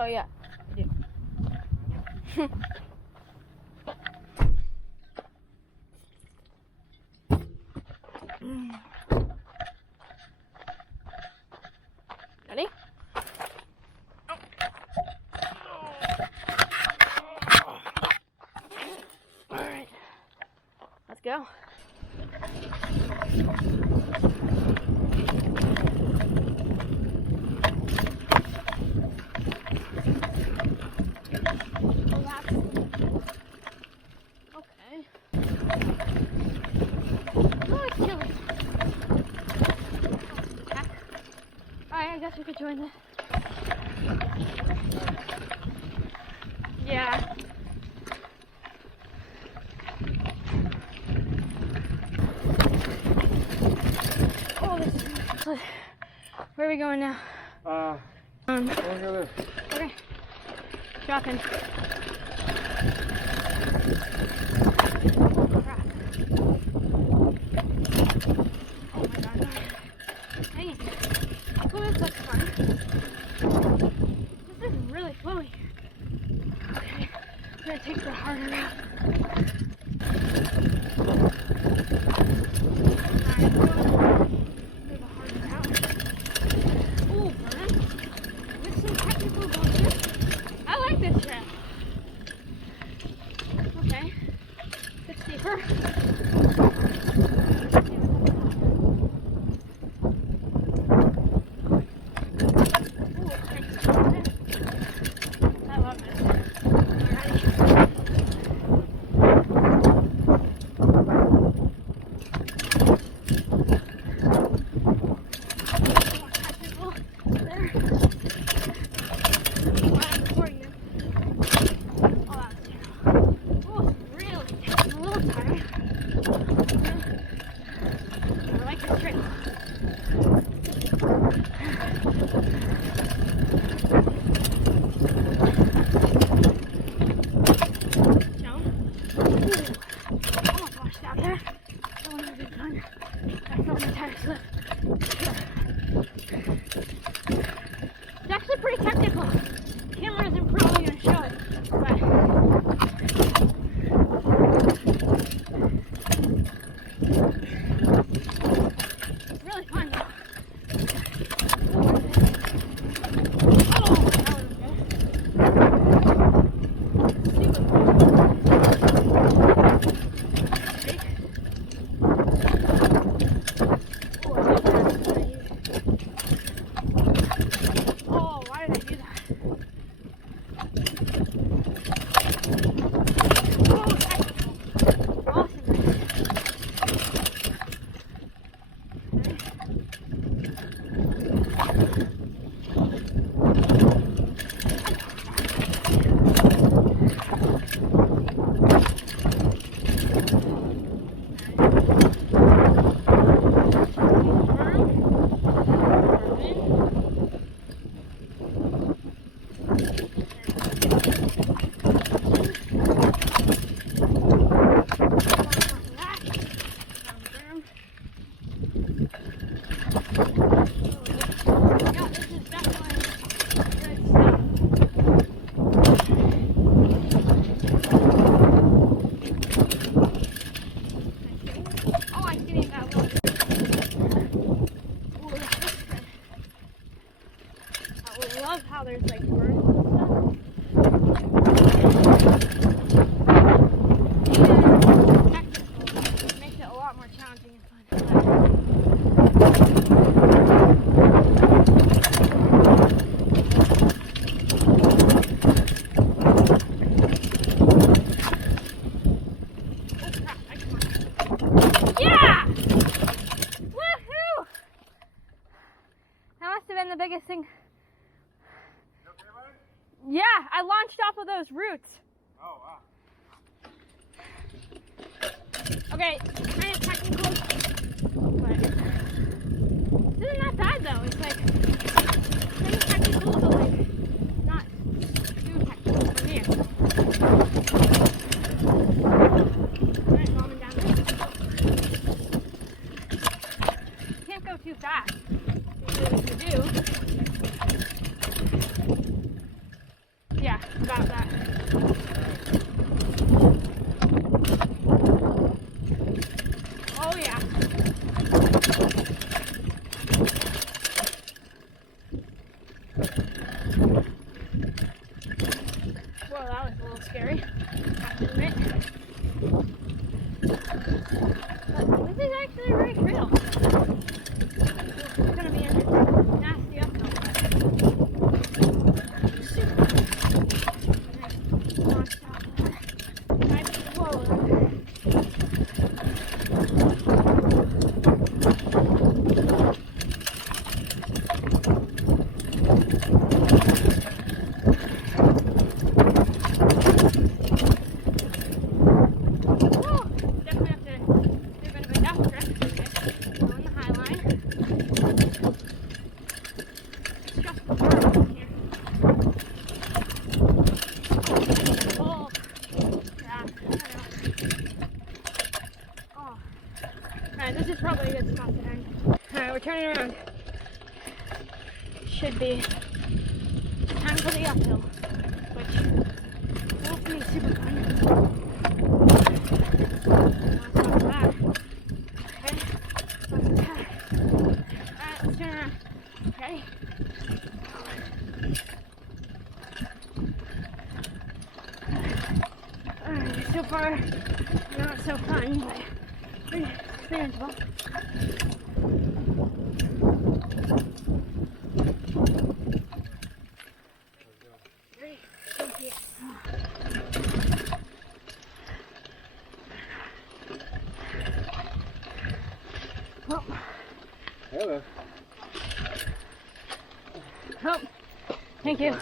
Oh yeah, I do. Ready? All right, let's go. I guess we could join this. Yeah. Oh, this is... Where are we going now? We'll go there. Okay. Dropping. Crap. Oh my god, no. Dang it. Oh, this looks fun. This is really flowy. Okay, I'm gonna take the harder route. Ooh, burn. With some technical bonus. I like this trail. Okay, it's steeper. It's actually pretty technical. The camera isn't probably going to show it, but it's really fun though. Oh, that was love how there's like birds and stuff. And technical. It makes it a lot more challenging and fun. Yeah! Woohoo! That must have been the biggest thing. Yeah, I launched off of those roots. Oh, wow. Okay, kind of technical, but this isn't that bad though. It's like kind of technical, but like not too technical for me. love that. Oh yeah. Well, that was a little scary, I have to admit. But this is actually very real. It's gonna be a nasty uphill. This is probably a good spot to end. Alright, we're turning around. Should be time for the uphill, which will be super fun. Not bad. Okay, not bad. Alright, let's turn around. Ready? Alright, so far, not so fun, but manageable. Great. Thank you. Oh. Hello. Oh. Thank you.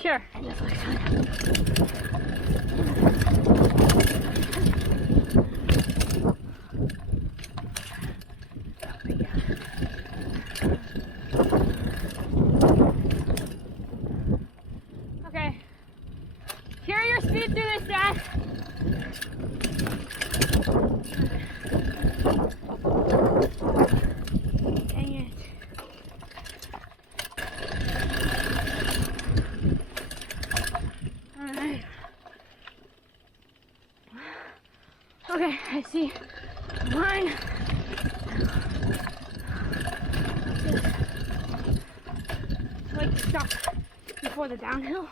Sure. This looks fun. Okay. Carry your speed through this, Dad. Dang it. Alright. Okay, I see the line. It's like stop before the downhill.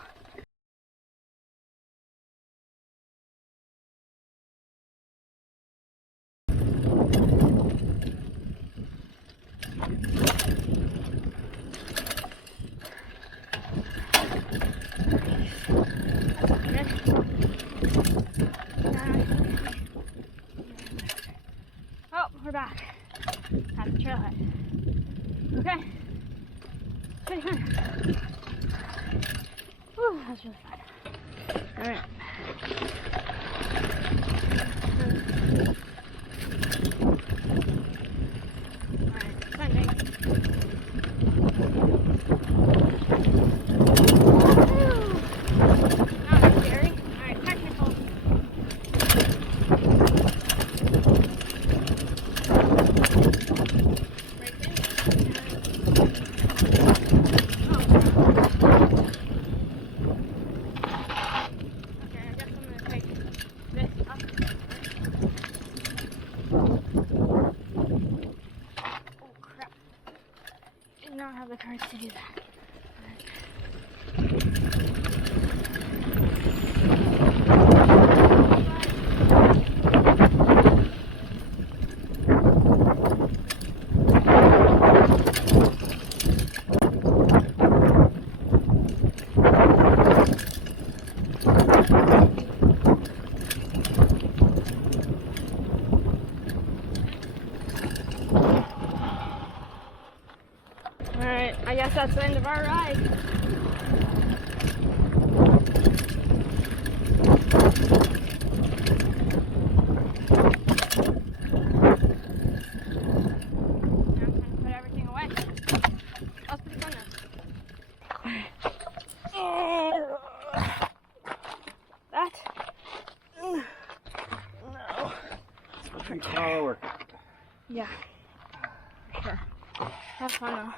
Oh, we're back at the trailhead. Okay. Pretty fun. Whew, that was really fun. Alright. Alright, Sunday. Not that scary. Alright, technical. Not have the courage to do that. Alright, I guess that's the end of our ride. Now I'm trying to put everything away. That was pretty fun though. That? No. It's pretty hard work. Yeah, for sure. Have fun though.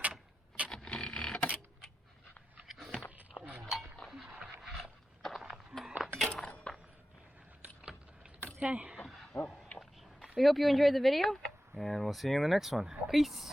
Okay. Oh. We hope you enjoyed the video. And we'll see you in the next one. Peace.